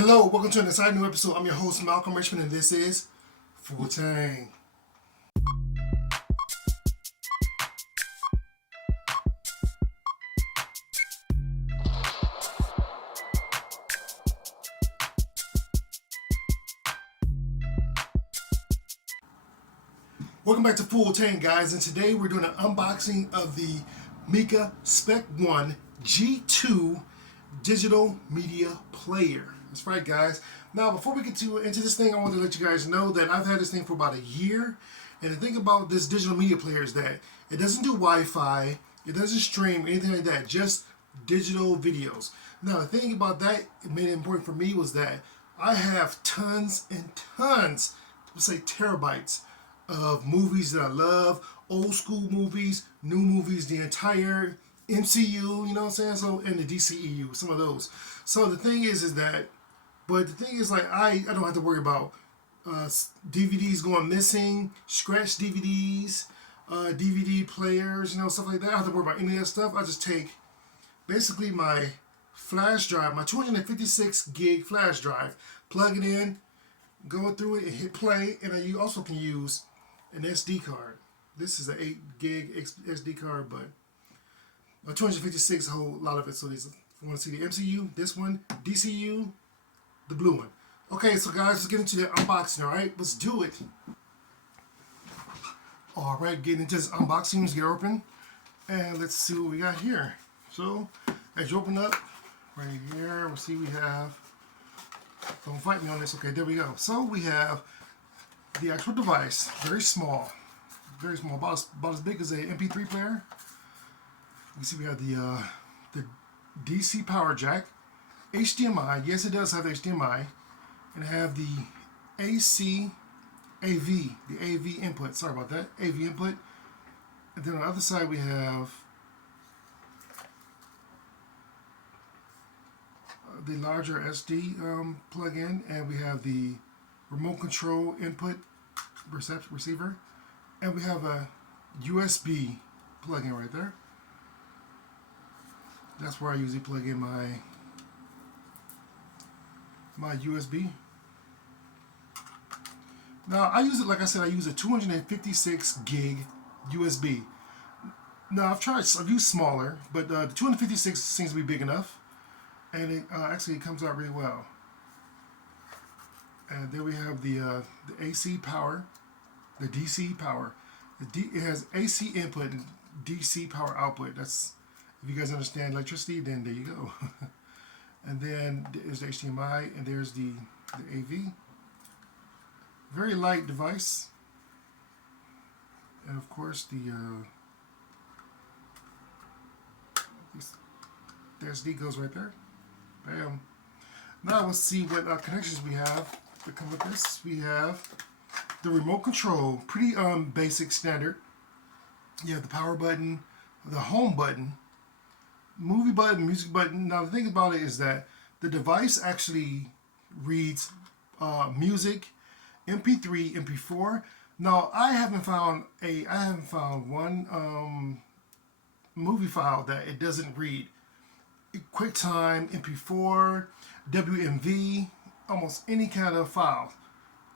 Hello, welcome to an exciting new episode. I'm your host, Malcolm Richmond, and this is Full Tang. Welcome back to Full Tang, guys, and today we're doing an unboxing of the Micca Spec 1 G2 digital media player. That's right, guys. Now, before we get into this thing, I want to let you guys know that I've had this thing for about a year. And the thing about this digital media player is that it doesn't do Wi-Fi, it doesn't stream, anything like that, just digital videos. Now, the thing about that, it made it important for me, was that I have tons and tons, let's say terabytes, of movies that I love, old school movies, new movies, the entire MCU, you know what I'm saying? So, and the DCEU, some of those. So the thing is that, but the thing is, like, I don't have to worry about DVDs going missing, scratched DVDs, DVD players, you know, stuff like that. I don't have to worry about any of that stuff. I just take basically my flash drive, my 256 gig flash drive, plug it in, go through it, and hit play, and then you also can use an SD card. This is an 8 gig SD card, but 256, a whole lot of it. So these, if you want to see the MCU, this one, DCU, the blue one. Okay, so guys, let's get into the unboxing, alright? Let's do it. Alright, getting into this unboxing, let's get open. And let's see what we got here. So, as you open up, right here, we'll see we have, don't fight me on this, okay, there we go. So we have the actual device, very small, about as big as a MP3 player. You see we have the DC power jack, HDMI. Yes, it does have HDMI, and have the AC, AV, the AV input. Sorry about that, AV input. And then on the other side we have the larger SD plug-in, and we have the remote control input receiver, and we have a USB plug-in right there. That's where I usually plug in my USB. Now I use it, like I said, I use a 256 gig USB. Now I've used smaller, but the 256 seems to be big enough, and it actually comes out really well. And there we have the AC power, the DC power. It has AC input and DC power output. That's, if you guys understand electricity, then there you go. And then there's the HDMI, and there's the AV. Very light device. And of course the SD goes right there. Bam. Now let's see what connections we have that come with this. We have the remote control, pretty basic, standard. You have the power button, the home button, movie button, music button. Now the thing about it is that the device actually reads music, MP3, MP4. Now I haven't found one movie file that it doesn't read. QuickTime, MP4, WMV, almost any kind of file,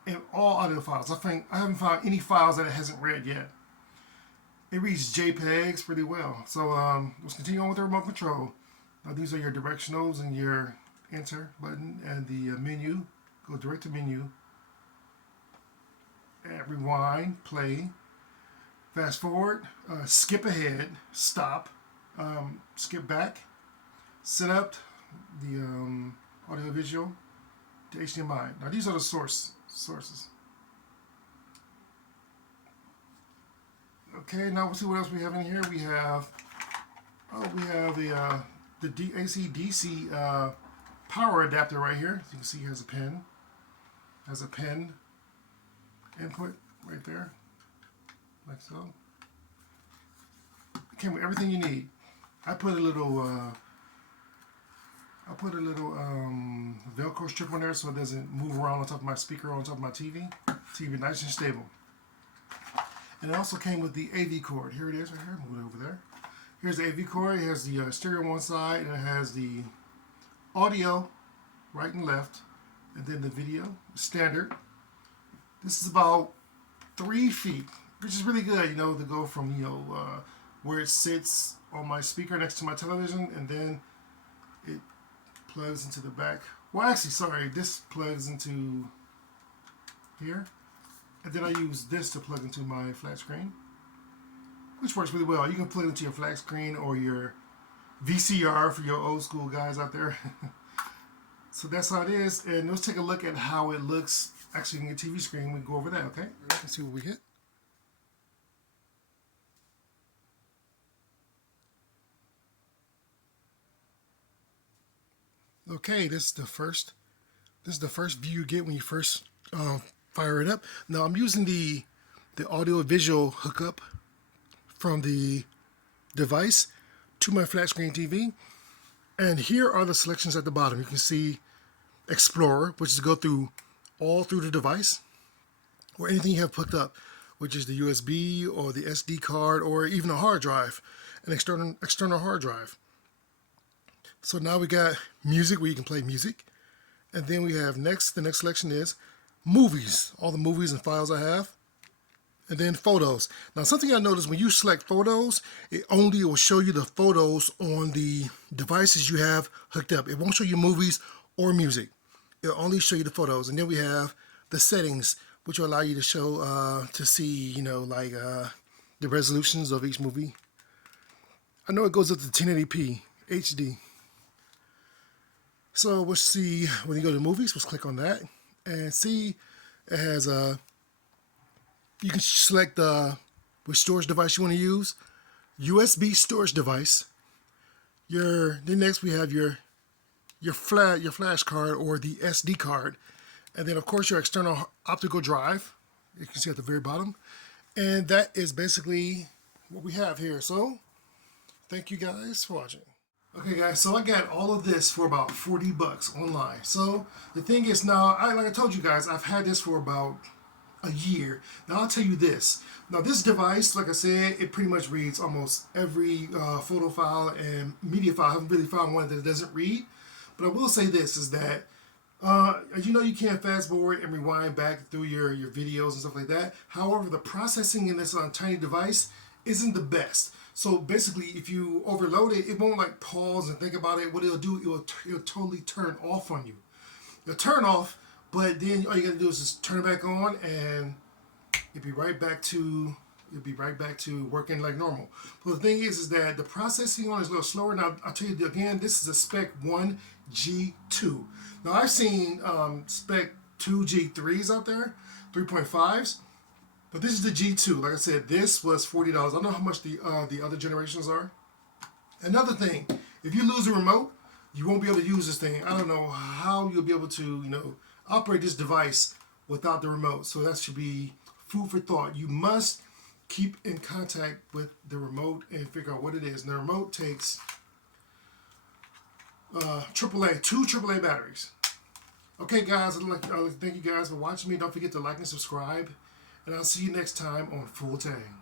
and all audio files. I haven't found any files that it hasn't read yet. It reads JPEGs pretty well. So let's continue on with the remote control. Now these are your directionals and your enter button, and the menu. Go direct to menu. And rewind, play, fast forward, skip ahead, stop, skip back, set up the audio visual to HDMI. Now these are the sources. Okay, now we'll see what else we have in here. We have the AC DC power adapter right here. As you can see, it has a pen input right there, like so. It came with everything you need. I put a little Velcro strip on there so it doesn't move around on top of my speaker or on top of my TV. TV nice and stable. And it also came with the AV cord. Here it is right here. Move it over there. Here's the AV cord. It has the stereo on one side, and it has the audio right and left. And then the video, standard. This is about 3 feet, which is really good, you know, to go from, you know, where it sits on my speaker next to my television, and then it plugs into the back. Well, actually, sorry, this plugs into here, and then I use this to plug into my flat screen, which works really well. You can plug it into your flat screen or your VCR for your old school guys out there. So that's how it is, and let's take a look at how it looks actually on your TV screen. We can go over that, okay? Let's see what we get. Okay, this is the first view you get when you first fire it up. Now I'm using the audio visual hookup from the device to my flat screen TV, and here are the selections at the bottom. You can see Explorer, which is to go through all through the device, or anything you have hooked up, which is the USB or the SD card or even a hard drive, an external hard drive. So now we got music, where you can play music. And then we have the next selection is movies, all the movies and files I have. And then photos. Now something I noticed, when you select photos, it only will show you the photos on the devices you have hooked up. It won't show you movies or music. It'll only show you the photos. And then we have the settings, which will allow you to show, to see, you know, like the resolutions of each movie. I know it goes up to 1080p HD. So we'll see, when you go to movies, let's click on that and see it has you can select which storage device you want to use. USB storage device. Then next we have your flash card or the SD card, and then of course your external optical drive. You can see at the very bottom, and that is basically what we have here. So thank you guys for watching. Okay guys, so I got all of this for about 40 bucks online. So the thing is now, like I told you guys, I've had this for about a year. Now I'll tell you this. Now this device, like I said, it pretty much reads almost every photo file and media file. I haven't really found one that it doesn't read. But I will say this, is that as you know, you can't fast forward and rewind back through your videos and stuff like that. However, the processing in this tiny device isn't the best. So basically, if you overload it, it won't like pause and think about it. What it'll do, it'll totally turn off on you. It'll turn off, but then all you gotta do is just turn it back on, and you'll be right back to working like normal. But the thing is that the processing on it is a little slower. Now I'll tell you again, this is a Spec 1 G2. Now I've seen Spec 2 G3s out there, 3.5s. But this is the G2. Like I said, this was $40. I don't know how much the other generations are. Another thing, if you lose a remote, you won't be able to use this thing. I don't know how you'll be able to, you know, operate this device without the remote. So that should be food for thought. You must keep in contact with the remote and figure out what it is. And the remote takes two AAA batteries. Okay, guys, I'd like to thank you guys for watching me. Don't forget to like and subscribe. And I'll see you next time on Full Tang.